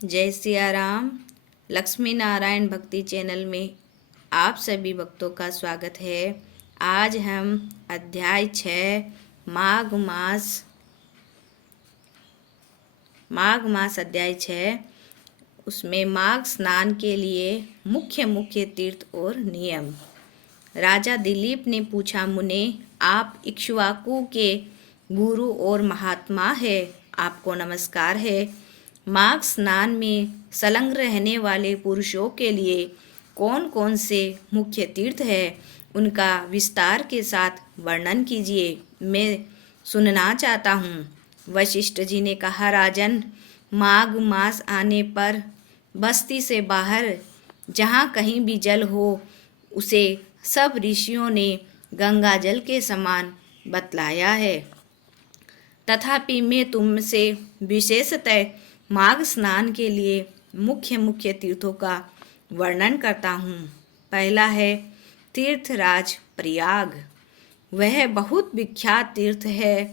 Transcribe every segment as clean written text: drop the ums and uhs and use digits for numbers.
जय सिया राम। लक्ष्मी नारायण भक्ति चैनल में आप सभी भक्तों का स्वागत है। आज हम अध्याय 6 माघ मास अध्याय 6 उसमें माघ स्नान के लिए मुख्य तीर्थ और नियम। राजा दिलीप ने पूछा, मुने, आप इक्ष्वाकु के गुरु और महात्मा है, आपको नमस्कार है। माघ स्नान में संलग्न रहने वाले पुरुषों के लिए कौन कौन से मुख्य तीर्थ है, उनका विस्तार के साथ वर्णन कीजिए, मैं सुनना चाहता हूँ। वशिष्ठ जी ने कहा, राजन, माघ मास आने पर बस्ती से बाहर जहाँ कहीं भी जल हो, उसे सब ऋषियों ने गंगा जल के समान बतलाया है। तथापि मैं तुमसे विशेषतः माघ स्नान के लिए मुख्य तीर्थों का वर्णन करता हूँ। पहला है तीर्थराज प्रयाग। वह बहुत विख्यात तीर्थ है।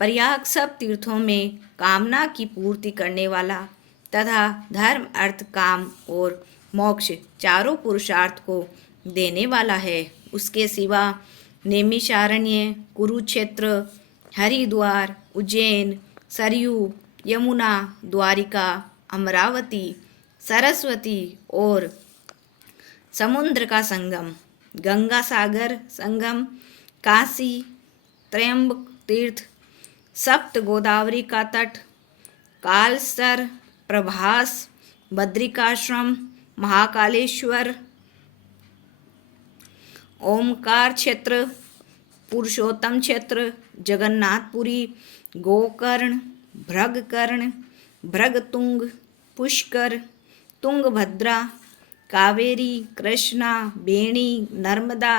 प्रयाग सब तीर्थों में कामना की पूर्ति करने वाला तथा धर्म, अर्थ, काम और मोक्ष चारों पुरुषार्थ को देने वाला है। उसके सिवा नैमिषारण्य, कुरुक्षेत्र, हरिद्वार, उज्जैन, सरयू, यमुना, द्वारिका, अमरावती, सरस्वती और समुद्र का संगम, गंगा सागर संगम, काशी, त्रयंबक तीर्थ, सप्त गोदावरी का तट, कालसर, प्रभास, बद्रिकाश्रम, महाकालेश्वर, ओमकार क्षेत्र, पुरुषोत्तम क्षेत्र, जगन्नाथपुरी, गोकर्ण, भृगकर्ण, भृगतुंग, पुष्कर, तुंगभद्रा, कावेरी, कृष्णा, बेणी, नर्मदा,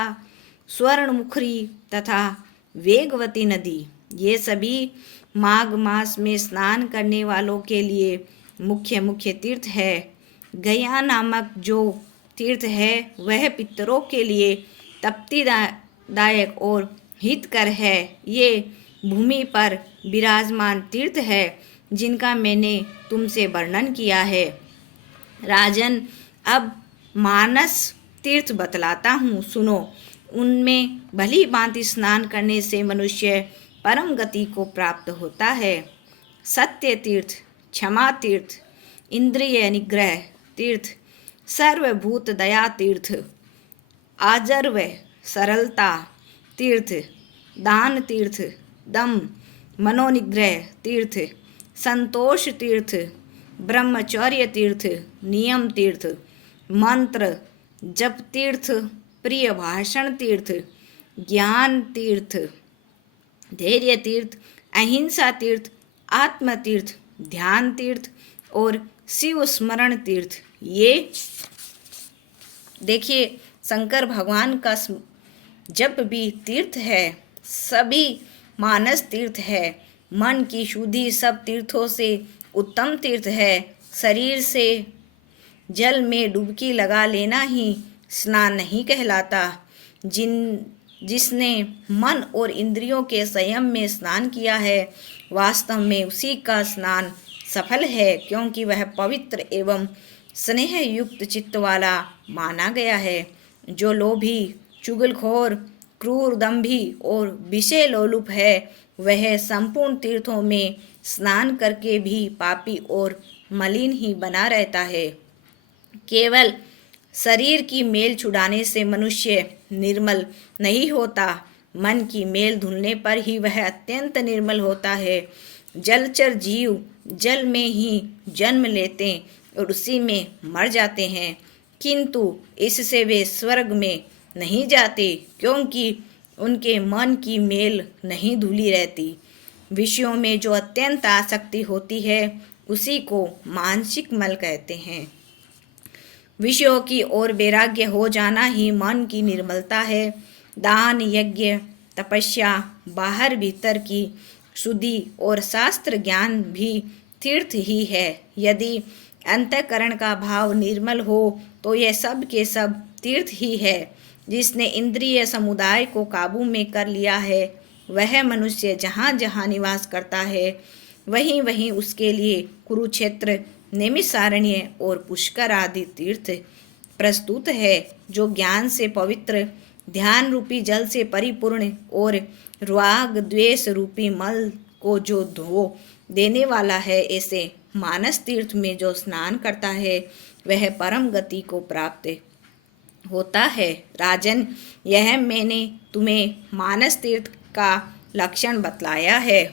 स्वर्णमुखरी तथा वेगवती नदी, ये सभी माघ मास में स्नान करने वालों के लिए मुख्य तीर्थ है। गया नामक जो तीर्थ है वह पितरों के लिए तृप्तिदायक और हितकर है। ये भूमि पर विराजमान तीर्थ है जिनका मैंने तुमसे वर्णन किया है। राजन, अब मानस तीर्थ बतलाता हूँ, सुनो। उनमें भली भांति स्नान करने से मनुष्य परम गति को प्राप्त होता है। सत्य तीर्थ, क्षमा तीर्थ, इंद्रिय निग्रह तीर्थ, सर्वभूत दया तीर्थ, आजर्व सरलता तीर्थ, दान तीर्थ, दम मनोनिग्रह तीर्थ, संतोष तीर्थ, ब्रह्मचर्य तीर्थ, नियम तीर्थ, मंत्र जप तीर्थ, प्रिय भाषण तीर्थ, ज्ञान तीर्थ, धैर्य तीर्थ, अहिंसा तीर्थ, आत्म तीर्थ, ध्यान तीर्थ और शिव स्मरण तीर्थ। ये देखिए, शंकर भगवान का जब भी तीर्थ है, सभी मानस तीर्थ है। मन की शुद्धि सब तीर्थों से उत्तम तीर्थ है। शरीर से जल में डुबकी लगा लेना ही स्नान नहीं कहलाता। जिसने मन और इंद्रियों के संयम में स्नान किया है, वास्तव में उसी का स्नान सफल है, क्योंकि वह पवित्र एवं स्नेह युक्त चित्त वाला माना गया है। जो लोभी, चुगलखोर, क्रूर, दंभी और विषय लोलुप है, वह संपूर्ण तीर्थों में स्नान करके भी पापी और मलिन ही बना रहता है। केवल शरीर की मेल छुड़ाने से मनुष्य निर्मल नहीं होता, मन की मेल धुलने पर ही वह अत्यंत निर्मल होता है। जलचर जीव जल में ही जन्म लेते और उसी में मर जाते हैं, किंतु इससे वे स्वर्ग में नहीं जाते, क्योंकि उनके मन की मेल नहीं धुली रहती। विषयों में जो अत्यंत आसक्ति होती है, उसी को मानसिक मल कहते हैं। विषयों की ओर वैराग्य हो जाना ही मन की निर्मलता है। दान, यज्ञ, तपस्या, बाहर भीतर की शुद्धि और शास्त्र ज्ञान भी तीर्थ ही है। यदि अंतःकरण का भाव निर्मल हो तो यह सब के सब तीर्थ ही है। जिसने इंद्रिय समुदाय को काबू में कर लिया है, वह मनुष्य जहाँ जहाँ निवास करता है, वहीं वहीं उसके लिए कुरुक्षेत्र, नैमिषारण्य और पुष्कर आदि तीर्थ प्रस्तुत है, जो ज्ञान से पवित्र, ध्यान रूपी जल से परिपूर्ण और राग द्वेष रूपी मल को जो धो देने वाला है। ऐसे मानस तीर्थ में जो स्नान करता है वह परम गति को प्राप्त होता है। राजन, यह मैंने तुम्हें मानस तीर्थ का लक्षण बतलाया है।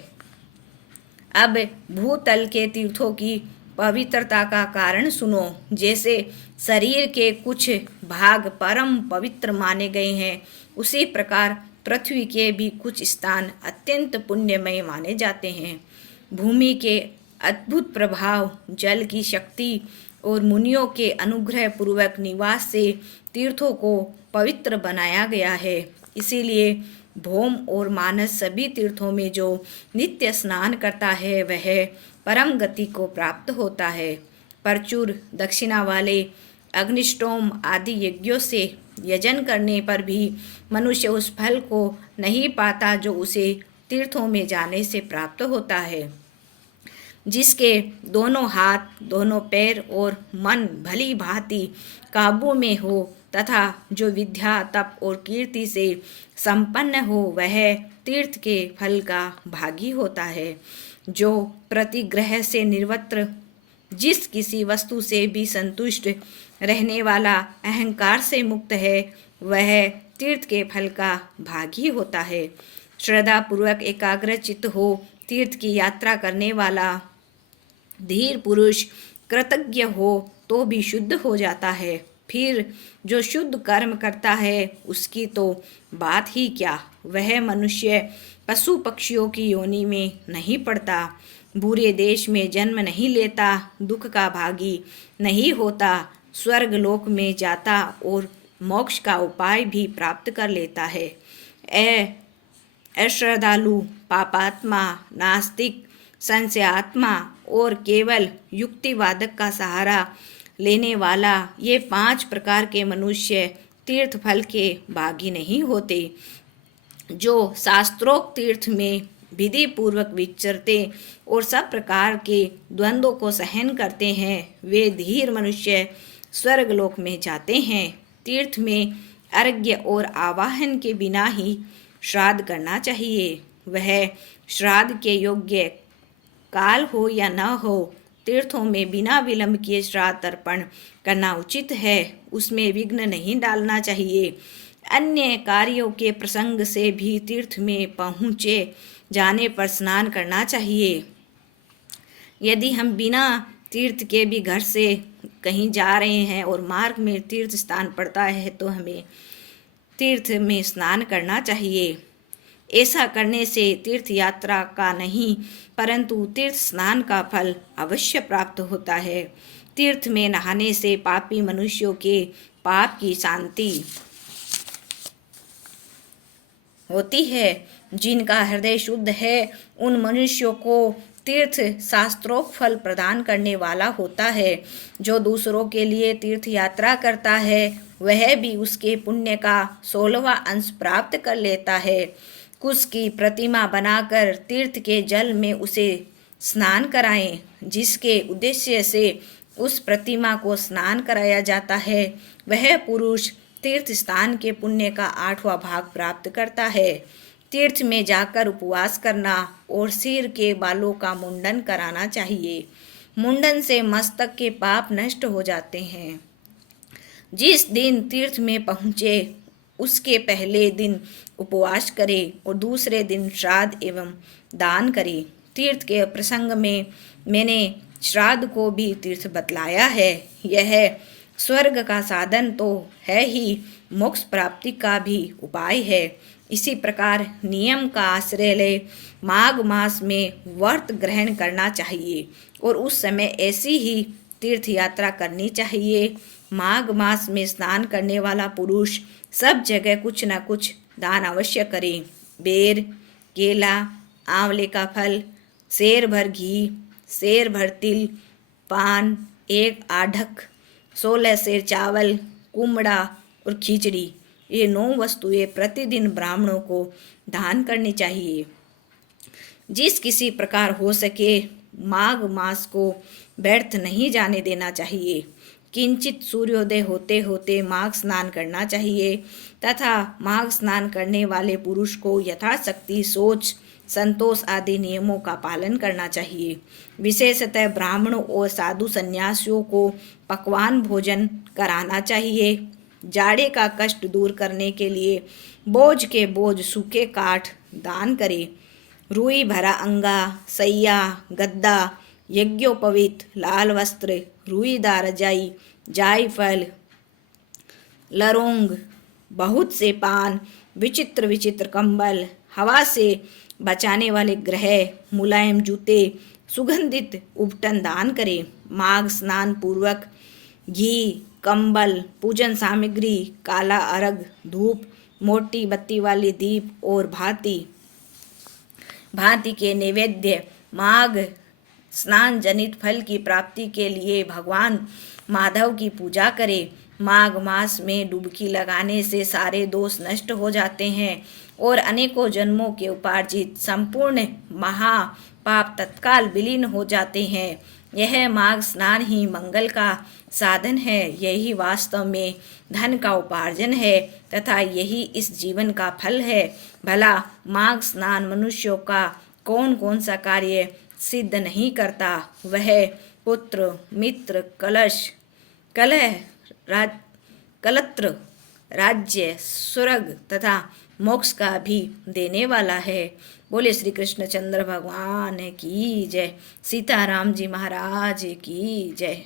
अब भूतल के तीर्थों की पवित्रता का कारण सुनो। जैसे शरीर के कुछ भाग परम पवित्र माने गए हैं, उसी प्रकार पृथ्वी के भी कुछ स्थान अत्यंत पुण्यमय माने जाते हैं। भूमि के अद्भुत प्रभाव, जल की शक्ति और मुनियों के अनुग्रह पूर्वक निवास से तीर्थों को पवित्र बनाया गया है। इसीलिए भौम और मानस सभी तीर्थों में जो नित्य स्नान करता है वह परम गति को प्राप्त होता है। प्रचुर दक्षिणा वाले अग्निष्टोम आदि यज्ञों से यजन करने पर भी मनुष्य उस फल को नहीं पाता जो उसे तीर्थों में जाने से प्राप्त होता है। जिसके दोनों हाथ, दोनों पैर और मन भली भांति काबू में हो तथा जो विद्या, तप और कीर्ति से संपन्न हो, वह तीर्थ के फल का भागी होता है। जो प्रतिग्रह से निर्वत्र, जिस किसी वस्तु से भी संतुष्ट रहने वाला, अहंकार से मुक्त है, वह तीर्थ के फल का भागी होता है। श्रद्धा पूर्वक एकाग्र चित्त हो तीर्थ की यात्रा करने वाला धीर पुरुष कृतज्ञ हो तो भी शुद्ध हो जाता है। फिर जो शुद्ध कर्म करता है उसकी तो बात ही क्या, वह मनुष्य पशु पक्षियों की योनि में नहीं पड़ता, बुरे देश में जन्म नहीं लेता, दुख का भागी नहीं होता, स्वर्ग लोक में जाता और मोक्ष का उपाय भी प्राप्त कर लेता है। अश्रद्धालु, पापात्मा, नास्तिक, संशयात्मा और केवल युक्तिवादक का सहारा लेने वाला, ये 5 प्रकार के मनुष्य तीर्थ फल के भागी नहीं होते। जो शास्त्रोक्त तीर्थ में विधि पूर्वक विचरते और सब प्रकार के द्वंद्वों को सहन करते हैं, वे धीर मनुष्य स्वर्ग लोक में जाते हैं। तीर्थ में अर्घ्य और आवाहन के बिना ही श्राद्ध करना चाहिए। वह श्राद्ध के योग्य काल हो या न हो, तीर्थों में बिना विलंब किए श्राद्ध अर्पण करना उचित है। उसमें विघ्न नहीं डालना चाहिए। अन्य कार्यों के प्रसंग से भी तीर्थ में पहुँचे जाने पर स्नान करना चाहिए। यदि हम बिना तीर्थ के भी घर से कहीं जा रहे हैं और मार्ग में तीर्थ स्थान पड़ता है तो हमें तीर्थ में स्नान करना चाहिए। ऐसा करने से तीर्थ यात्रा का नहीं परंतु तीर्थ स्नान का फल अवश्य प्राप्त होता है। तीर्थ में नहाने से पापी मनुष्यों के पाप की शांति होती है। जिनका हृदय शुद्ध है उन मनुष्यों को तीर्थ शास्त्रोक्त फल प्रदान करने वाला होता है। जो दूसरों के लिए तीर्थ यात्रा करता है वह भी उसके पुण्य का 16वां अंश प्राप्त कर लेता है। कुश की प्रतिमा बनाकर तीर्थ के जल में उसे स्नान कराएं। जिसके उद्देश्य से उस प्रतिमा को स्नान कराया जाता है वह पुरुष तीर्थ स्थान के पुण्य का 8वां भाग प्राप्त करता है। तीर्थ में जाकर उपवास करना और सिर के बालों का मुंडन कराना चाहिए। मुंडन से मस्तक के पाप नष्ट हो जाते हैं। जिस दिन तीर्थ में पहुँचे उसके पहले दिन उपवास करे और दूसरे दिन श्राद्ध एवं दान करे। तीर्थ के प्रसंग में मैंने श्राद्ध को भी तीर्थ बतलाया है। यह स्वर्ग का साधन तो है ही, मोक्ष प्राप्ति का भी उपाय है। इसी प्रकार नियम का आश्रय ले माघ मास में व्रत ग्रहण करना चाहिए और उस समय ऐसी ही तीर्थ यात्रा करनी चाहिए। माघ मास में स्नान करने वाला पुरुष सब जगह कुछ न कुछ दान अवश्य करे। बेर, केला, आंवले का फल, सेर भर घी, सेर भर तिल, पान, 1 आढ़क, 16 सेर चावल, कुमड़ा और खिचड़ी, ये 9 वस्तुएं प्रतिदिन ब्राह्मणों को दान करनी चाहिए। जिस किसी प्रकार हो सके माघ मास को व्यर्थ नहीं जाने देना चाहिए। किंचित सूर्योदय होते होते माघ स्नान करना चाहिए तथा माघ स्नान करने वाले पुरुष को यथाशक्ति शौच, संतोष आदि नियमों का पालन करना चाहिए। विशेषतः ब्राह्मणों और साधु संन्यासियों को पकवान भोजन कराना चाहिए। जाड़े का कष्ट दूर करने के लिए बोझ के बोझ सूखे काठ दान करें। रुई भरा अंगा, सैया, गद्दा, यज्ञोपवीत, लाल वस्त्र, रुईदार रजाई, जायफल, लरोंग, बहुत से पान, विचित्र विचित्र कंबल, हवा से बचाने वाले ग्रह, मुलायम जूते, सुगंधित उपटन दान करें। माघ स्नान पूर्वक घी, कंबल, पूजन सामग्री, काला अर्घ, धूप, मोटी बत्ती वाले दीप और भांति भांति के नैवेद्य माघ स्नान जनित फल की प्राप्ति के लिए भगवान माधव की पूजा करें। माघ मास में डुबकी लगाने से सारे दोष नष्ट हो जाते हैं और अनेकों जन्मों के उपार्जित संपूर्ण महापाप तत्काल विलीन हो जाते हैं। यह माघ स्नान ही मंगल का साधन है, यही वास्तव में धन का उपार्जन है तथा यही इस जीवन का फल है। भला माघ स्नान मनुष्यों का कौन कौन सा कार्य सिद्ध नहीं करता। वह पुत्र, मित्र, कलह, कलत्र, राज्य, स्वर्ग तथा मोक्ष का भी देने वाला है। बोले श्री कृष्णचंद्र भगवान की जय। सीताराम जी महाराज की जय।